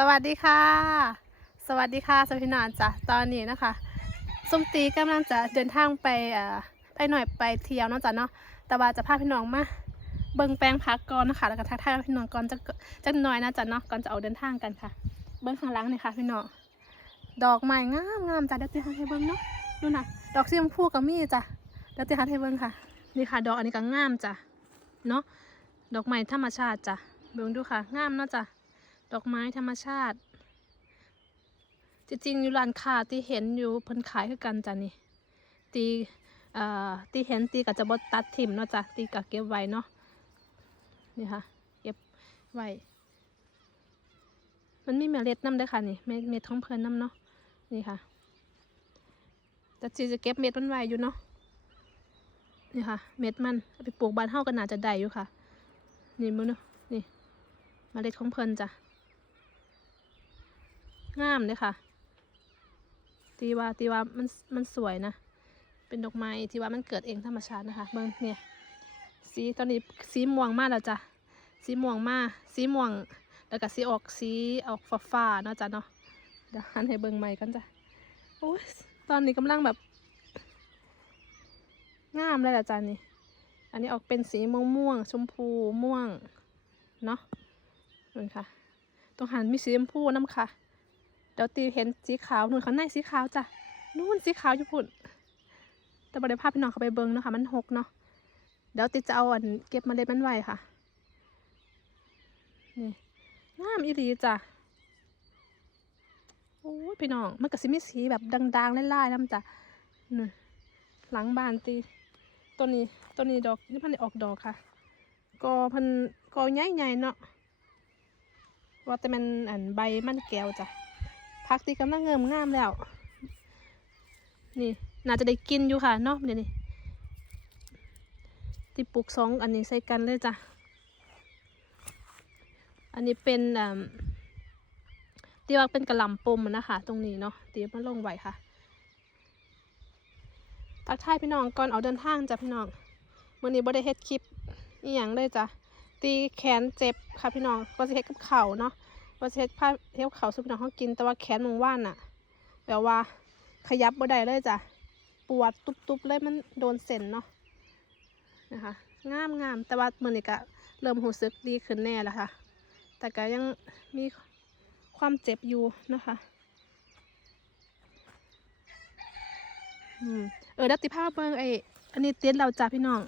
สวัสดีค่ะ สวัสดีค่ะสวัสดีนอนจ้ะตอนนี้นะคะส้มตีกำลังจะเดินทางไปเอ่อไปหน่อยไปเที่ยวเนาะจ้ะเนาะแต่ว่าจะพาพี่น้องมาเบิ่งแปลงพักก่อนนะคะแล้วก็ทักทายพี่น้องก่อนจะจะหน่อยนะจ้ะเนาะก่อนจะออกเดินทางกันค่ะ เบิ่งข้างหลังนี่ค่ะพี่น้องดอกไม้งามงามจ้ะเดี๋ยวตีหันให้เบิ่งเนาะดูนะดอกสีชมพูกับมีจ้ะเดี๋ยวตีหันให้เบิ่งค่ะนี่ค่ะ ดอกอันนี้ก็งามจ้ะเนาะดอกไม้ธรรมชาติจ้ะเบิ่งดูค่ะ งามเนาะจ้ะ ดอกไม้ธรรมชาติ จริงๆอยู่ร้านค้าที่เห็นอยู่เพิ่นขายคือกันจ้ะนี่ตีเอ่อตีเห็นตีก็จะบ่ตัดถิ่มเนาะจ้ะตีก็เก็บไว้เนาะนี่ค่ะ เก็บไว้มันมีเมล็ดน้ำด้วยค่ะนี่เม็ดเม็ดของเพิ่นน้ำเนาะนี่ค่ะแต่จีจะเก็บเม็ดมันไว้อยู่เนาะนี่ค่ะ เม็ดมันไปปลูกบ้านเฮาก็น่าจะได้อยู่ค่ะ นี่มึงเนาะนี่เมล็ดของเพิ่นจ้ะ งามเลยค่ะ ตีว่าตีว่ามันมันสวยนะ เป็นดอกไม้ที่ว่ามันเกิดเองธรรมชาตินะคะเบิ่งเนี่ยสีตอนนี้สีม่วงมากแล้วจ้ะสีม่วงมากสีม่วงแล้วก็สีออกสีออกฟ้าฟ้าๆเนาะจ้ะเนาะเดี๋ยวหันให้เบิ่งใหม่กันจ้ะโอ้ยตอนนี้กำลังแบบงามเลยแหละจ้ะนี่ อันนี้ออกเป็นสีม่วงม่วงชมพูม่วงเนาะนู่ค่ะ ตรงหันมีสีชมพูน้ำค่ะ เดี๋ยวตีเห็นสีขาวนู่นข้างในสีขาวจ้ะนู่นสีขาวอยู่พุ่น แต่บริภาพพี่น้องเขาไปเบิ้งเนาะค่ะมันหกเนาะเดี๋ยวตีจะเอาอันเก็บมาเล็ดมันไว้ค่ะนี่งามอีหลีจ้ะโอ้ยพี่น้องมันก็สิมีสีแบบดังๆไล่ๆน้ำจ้ะนี่หลังบานตีตัวนี้ตัวนี้ดอกนี่พันได้ออกดอกค่ะกอพันกอใหญ่ๆเนาะว่าแต่มันอันใบมันแก้วจ้ะ พักที่กำลังเงิมงามแล้ว นี่น่าจะได้กินอยู่ค่ะเนาะเดี๋ยวนี้ที่ปลูกสองอันนี้ใส่กันเลยจ้ะ อันนี้เป็นอ่าที่ว่าเป็นกระหลำปมอะนะคะ ตรงนี้เนาะตีมาลงไว้ค่ะทักทายพี่น้องก่อนเอาเดินทางจ้ะพี่น้องมื่อนี้บ่ได้เฮ็ดคลิปอีหยังเลยจ้ะตีแขนเจ็บค่ะพี่น้องว่าสิเฮ็ดกับเข่าเนาะ ว่าเฮ็ดผ้าเฮ็ดกับเขาวสุพี่น้องเขากิน แต่ว่าแขนมึงว่านอะแบบว่าขยับบ่ได้เลยจ้ะ ปวดตุบๆเลยมันโดนเส้นเนาะนะคะงามงามแต่ว่ามือนี้ก็เริ่มรู้สึกดีขึ้นแน่แล้วค่ะ แต่ก็ยังมีความเจ็บอยู่นะคะอืมเออดัตติภาพเบิ่งไออันนี้ติดเราจ้ะพี่น้อง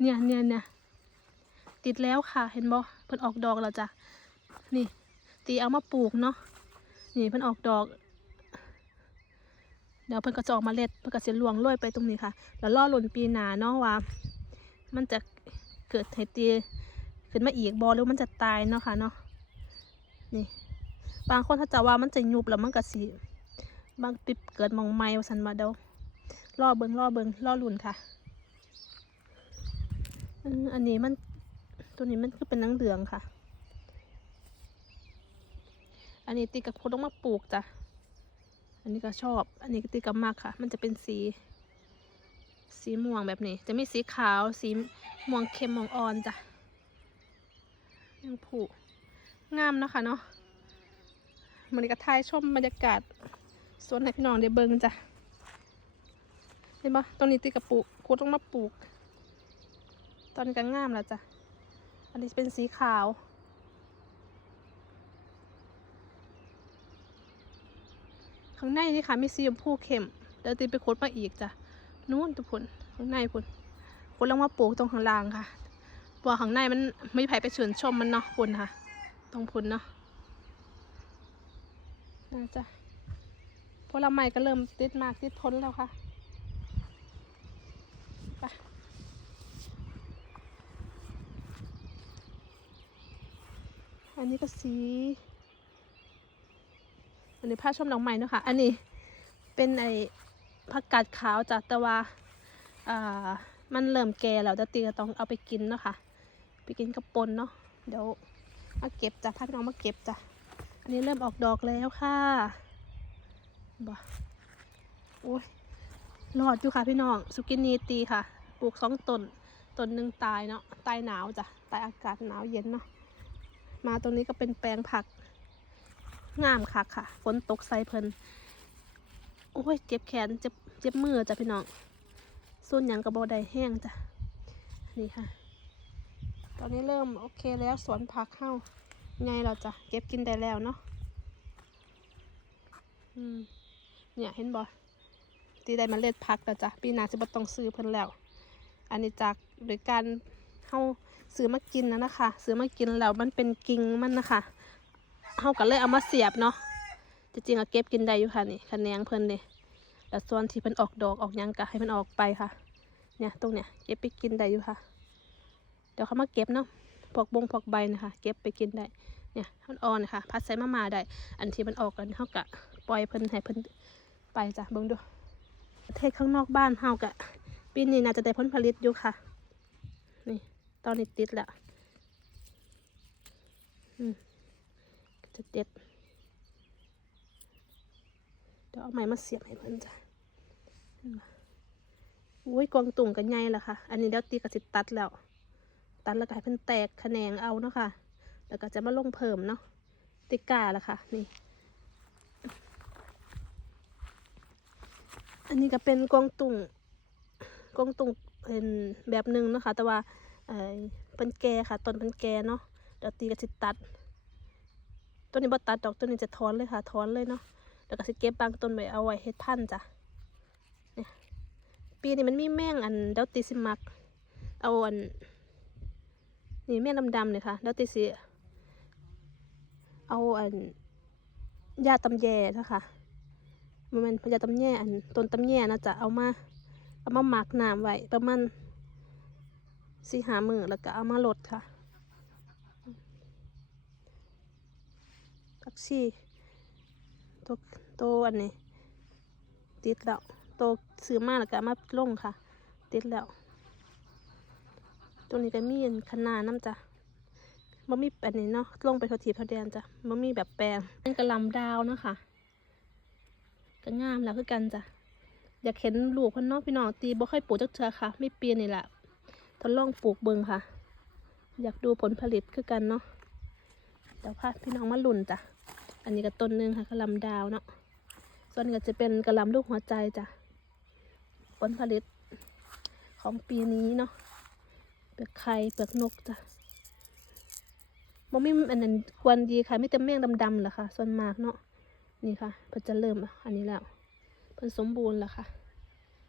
เนี่ยเนี่ยเนี่ยติดแล้วค่ะเห็นบ่เพิ่นออกดอกแล้วจ้ะนี่ ตีเอามาปลูกเนาะนี่เพิ่นออกดอก เดี๋ยวเพิ่นก็จะออกเมาเล็ดเพิ่นก็สิลวงโรยไปตรงนี้ค่ะ แล้วรอหล่นปีหนาเนาะว่า มันจะเกิดให้ตีขึ้นมาอีกบ่หรือมันจะตายเนาะค่ะเนาะนี่บางคนเขาจะว่ามันจะยุบแล้วมันก็สิบางปิบเกิดมองไม้ว่าซั่นมาเดี๋ยวรอเบิ่งรอเบิ่งรอหลุนค่ะอันนี้มันตัวนี้มันคือเป็นนังเหลืองค่ะ อันนี้ตีกับคนต้องมาปลูกจ้ะ อันนี้ก็ชอบ อันนี้ก็ตีกับมากค่ะ มันจะเป็นสี สีม่วงแบบนี้ จะมีสีขาว สีม่วงเข้มม่วงอ่อนจ้ะยังผูกงามเนาะค่ะเนาะมันก็ทายชมบรรยากาศสวนให้พี่น้องได้เบิ่งจ้ะเห็นปะตรงนี้ตีกับปลูกคูต้องมาปลูก ตอนนี้ก็งามแล้วจ้ะ อันนี้เป็นสีขาว ข้างในนี่ค่ะมีสีชมพูเข้มเดี๋ยวตีไปขดมาอีกจ้ะนู้นทุกคนข้างในพุ่นขุดลงมาปลูกตรงข้างล่างค่ะเพราะว่าข้างในมันไม่ไผไปเชิญชมมันเนาะพุ่นค่ะ ตรงพุ่นเนาะนะจ้ะผลไม้ก็เริ่มติดมากติดทนแล้วค่ะไปอันนี้ก็สี นนี้ผ้าชมดอกไม้เนะค่ะอันนี้เป็นไอผักกาดขาวจ้ะแต่ว่าอ่ามันเริ่มแก่แล้วจะตีก็ต้องเอาไปกินเนาะค่ะไปกินกับปนเนาะเดี๋ยวมาเก็บจ้ะพาพี่น้องมาเก็บจ้ะอันนี้เริ่มออกดอกแล้วค่ะบ่โอ้ยรอดอยู่ค่ะพี่น้องสุกินีตีค่ะ ปลูกสองต้นต้นหนึ่งตายเนาะตายหนาวจ้ะตายอากาศหนาวเย็นเนาะมาตรงนี้ก็เป็นแปลงผัก งามคักค่ะ ฝนตกใส่เพิ่นโอ้ย เจ็บแขน เจ็บ เจ็บมือจ้ะพี่น้อง ส่วนหยังกระบอได้แห้งจ้ะ นี่ค่ะ ตอนนี้เริ่มโอเคแล้วสวนผักเข้า ไงเราจะเก็บกินได้แล้วเนาะ อืม เนี่ยเห็นบ่ตีได้มาเล็ดผักแล้วจ้ะ ปีหน้าจะบ่ต้องซื้อเพิ่นแล้ว อันนี้จากโดยการเข้าซื้อมากินนะนะคะ ซื้อมากินแล้วมันเป็นกิ่งมันนะคะ เขาก็เลยเอามาเสียบเนาะจริงๆอะเก็บกินได้อยู่ค่ะนี่คะแนงเพิ่นนี่แต่ส่วนที่เพิ่นออกดอกออกยังก็ให้มันออกไปค่ะ เนี่ยตรงเนี้ยเก็บไปกินได้อยู่ค่ะ เดี๋ยวเขามาเก็บเนาะพวกบงพวกใบนะคะ เก็บไปกินได้ เนี่ยมันอ่อนนะคะพัดใส่มามาได้ อันที่มันออกกันเขากะปล่อยเพิ่นให้เพิ่นไปจ้ะเบิ่งดูประเทศข้างนอกบ้านเฮากะปีนี้น่าจะได้ผลผลิตอยู่ค่ะ นี่ตอนนี้ติดแล้วอืม เด็ดเดี๋ยวเอาไม้มาเสียบให้เพิ่นจ้ะอุ้ยกวางตุ่งกันใหญ่ละค่ะ อันนี้เดี๋ยวตีกระสิตัดแล้ว ตัดแล้วก็ให้เพิ่นแตกแขนงเอาเนาะค่ะ แล้วก็จะมาลงเพิ่มเนาะติกาละค่ะ นี่ อันนี้ก็เป็นกวางตุ่งกวางตุ่งเป็นแบบหนึ่งนะคะ แต่ว่าเอ่อเป็นแก่ค่ะ ต้นเป็นแก่เนาะเดี๋ยวตีก็สิตัด ต้นนี้บ่ตัดดอกต้นนี้จะถอนเลยค่ะถอนเลยเนาะแล้วก็สิเก็บบางต้นไว้เอาไว้เฮ็ดพันธุ์จ้ะเนี่ยปีนี้มันมีแมงอันเดยวตีสิมัก เอาอันนี่แม่ดำๆเนี่ยค่ะแล้วติสิเอาอันยาตำแยนะคะมันเป็นยาตำแยอันต้นตำแยนะจะเอามาเอามาหมักน้ำไว้ประมาณสี่หามือแล้วก็เอามาลดค่ะักชีตัวตัวอันนี้ ติดแล้วตัวซื้อมาแล้วก็เอามาลงค่ะ ติดแล้วตรงนี้ก็มีอันขนาดน้ำจ้ะบ่มีอันนี้เนาะลงไปเขาทีพอแดนจ้ะบ่มีแบบแปลงเป็นกระลำดาวเนาะค่ะก็งามแล้วคือกันจ้ะอยากเห็นลูกพิ่นนาะพี่น้องตีบ่ค่อยปลูกจักเทื่อค่ะ ไม่เปลี่ยนนี่แหละทดลองปลูกเบิงค่ะ อยากดูผลผลิตคือกันเนาะ เดี๋ยวพาพี่น้องมาลุ่นจ้ะ อันนี้ก็ต้นหนึงค่ะกระลำดาวเนาะ ส่วนนี้ก็จะเป็นกระลำลูกหัวใจจ้ะ ผลผลิตของปีนี้เนาะ เปลือกไข่เปลือกนกจ้ะบ่มีอันนั้นควรดีค่ะไมีแต่แมงดำๆหละค่ะ ส่วนมากเนาะ นี่ค่ะเพิ่นจะเริ่มอันนี้แล้วเพิ่นสมบูรณ์แล้วค่ะ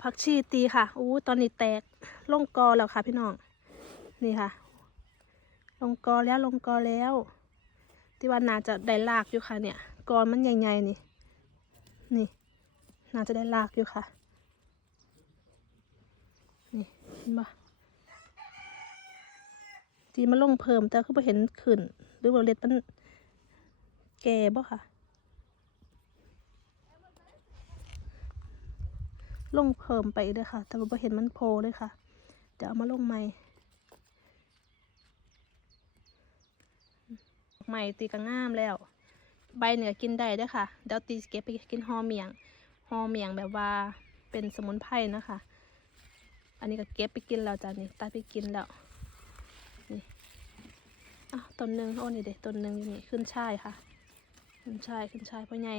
ผักชีตีค่ะ อู้ตอนนี้แตกลงกอแล้วค่ะ พี่น้อง นี่ค่ะ ลงกอแล้วลงกอแล้ว ที่ว่าน่าจะได้ลากอยู่ค่ะเนี่ยกอมันใหญ่ๆนี่ นี่ น่าจะได้ลากอยู่ค่ะ นี่เห็นปะทีมาลงเพิ่มแต่คือบ่เห็นขึ้นหรือว่าเล็ดมันแก่บ่ค่ะ ลงเพิ่มไปเลยค่ะ แต่ว่าเห็นมันโผล่เลยค่ะเดี๋ยวเอามาลงใหม่ ใหม่ตีก็งามแล้ว ใบเหนือกินได้ด้วยค่ะเดี๋ยวตีเก็บไปกินห่อเมียงห่อเมียงแบบว่าเป็นสมุนไพรนะคะ อันนี้ก็เก็บไปกินแล้วจ้ะนี่ตัดไปกินแล้วอะต้นหนึ่งโอ้นี่เด็ต้นหนึ่งนี่ขึ้นช่ายค่ะ ขึ้นช่ายขึ้นช่ายพ่อใหญ่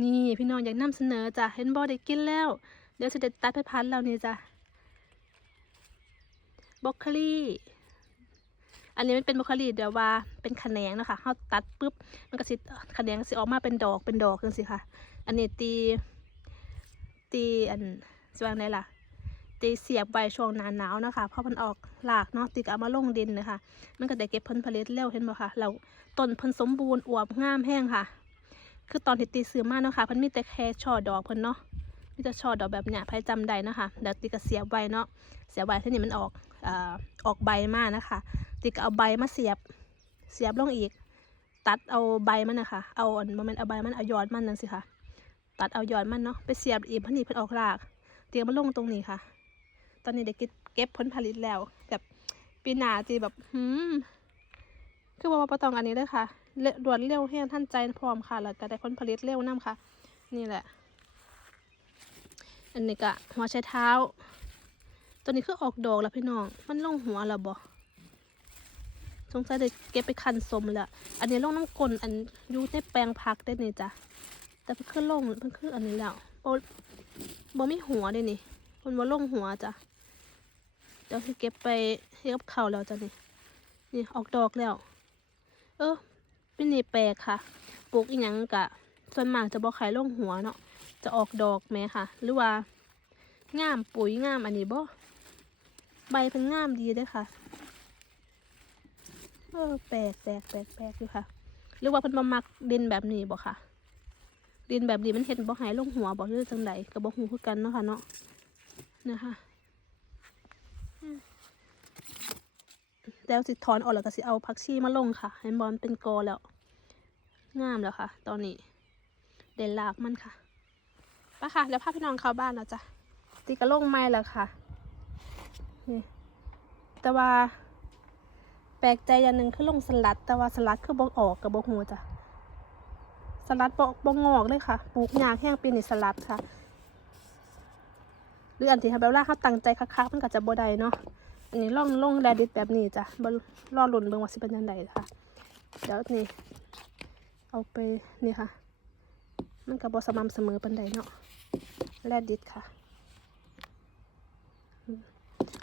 นี่พี่น้องอยากนำเสนอจ้ะเห็นบอได้กินแล้ว เดี๋ยวจะเด็ดตัดไปพันแล้วนี่จ้ะบล็อกโคลี่ อันนี้มันเป็นบล็อกโคลีเดี๋ยวว่าเป็นแขนงนะคะเขาตัดปุ๊บมันก็สิแขนงสิออกมาเป็นดอกเป็นดอกจังสิค่ะ อันนี้ตี ตีอันสว่างไหนล่ะตีเสียบใบช่วงหนาหนาวนะคะเพราะมันออกหลากเนาะตีก็เอามาลงดินนะคะมันก็ได้เก็บผลผลิตเร็วเห็นบ่ค่ะเราต้นเพิ่นสมบูรณ์อวบงามแห้งค่ะ คือตอนที่ตีซื้อมาเนาะค่ะพิ่นมีแต่แค่ช่อดอกเพิ่นเนาะมีแต่ช่อดอกแบบเนี้ยใครจำได้นะคะเดี๋ยวตีก็เสียบใบเนาะเสียบใบที่นี่มันออก ออกใบมานะคะตีก็เอาใบมาเสียบ เสียบลงอีก ตัดเอาใบมันนะคะ เอาอันโมเมนต์เอาใบมันเอายอดมันนั่นสิค่ะ ตัดเอายอดมันเนาะ ไปเสียบอีกพิ่นนี่เพิ่นออกราก เตรียมมาลงตรงนี้ค่ะ ตอนนี้ได้เก็บเก็บผลผลิตแล้ว แบบปีหนาจีแบบหืมคือว่าปต้องอันนี้เลยค่ะเร็วด่วนเร็วให้ท่านใจพร้อมค่ะ แล้วก็ได้ผลผลิตเร็วนํค่ะ นี่แหละ อันนี้ก็หัวใช้เท้า ตัวนี้คือออกดอกแล้วพี่น้อง มันลงหัวแล้วบ่สงสัยได้เก็บไปคันสมแล้วอันนี้ลงน้ำกลนอันอยู่ในแปลงพักได้นี่จ้ะ แต่เพิ่นขึ้นลงเพิ่นขึ้นอันนี้แล้วบ่บ่มีหัวได้นี่เพิ่นบ่ลงหัวจ้ะ เดี๋ยวสิเก็บไปเฮ็ดกับข้าแล้วจ้ะนี่ นี่ออกดอกแล้ว เออปีนี้แปลกค่ะ ปลูกอีหยังกะ ส่วนมากจะบ่ขายลงหัวเนาะ จะออกดอกแหมค่ะ หรือว่างามปุ๋ยงามอันนี้บ่ ใบเพิ่นงามดีด้อค่ะ เออแปลกแปลกแปลกแปลกอยู่ค่ะ หรือว่าเพิ่นบ่มักดินแบบนี้บ่ค่ะ ดินแบบนี้มันเห็นบ่หายลงหัวบ่หรือจังใดก็บ่ฮู้คือกันเนาะค่ะเนาะนะคะแล้วสิถอนออกแล้วก็สิเอาผักชีมาลงค่ะ ให้บอลเป็นกอแล้ว งามแล้วค่ะ ตอนนี้ เด่นลากมันค่ะไปค่ะ แล้วพาพี่น้องเข้าบ้านแล้วจ้ะตีกระโลงไม้แล้วค่ะ นี่แต่ว่า แปลกใจอย่างหนึ่งคือลงสลัด แต่ว่าสลัดคือบ่ออกกับบ่หูจ้ะสลัดบ่บ่งอกเลยค่ะปลูกยากแห้งปีนี้สลัดค่ะ หรืออันที่ทำแบบว่าเขาตั้งใจคักๆมันก็จะบ่ได้เนาะอันนี้ล่องล่องแรดิตแบบนี้จ้ะบ่รอลุ่นเบิ่งว่าสิเป็นยังไงค่ะเดี๋ยวนี่เอาไปนี่ค่ะ มันก็บ่สม่ำเสมอปานใดเนาะแรดดิตค่ะ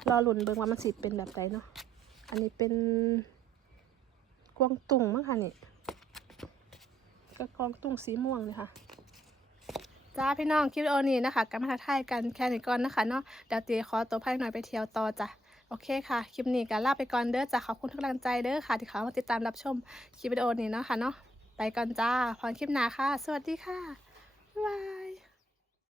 รอลุ่นเบิ่งว่ามันสิเป็นแบบใดเนาะ อันนี้เป็นกวางตุงมั้งค่ะนี่ก็กวางตุงสีม่วงเลยค่ะจ้าพี่น้องคลิปวิดีโอนี้นะคะกลับมาทักทายกันแค่นี้ก่อนนะคะเนาะเดี๋ยวเตีขอตัวพักหน่อยไปเที่ยวต่อจ้ะโอเคค่ะ คลิปนี้ก็ลาไปก่อนเด้อจ้ะขอบคุณทุกกำลังใจเด้อค่ะ ที่เขามาติดตามรับชมคลิปวิดีโอนี้เนาะค่ะเนาะไปก่อนจ้าพรคลิปหน้าค่ะ สวัสดีค่ะบ๊ายบาย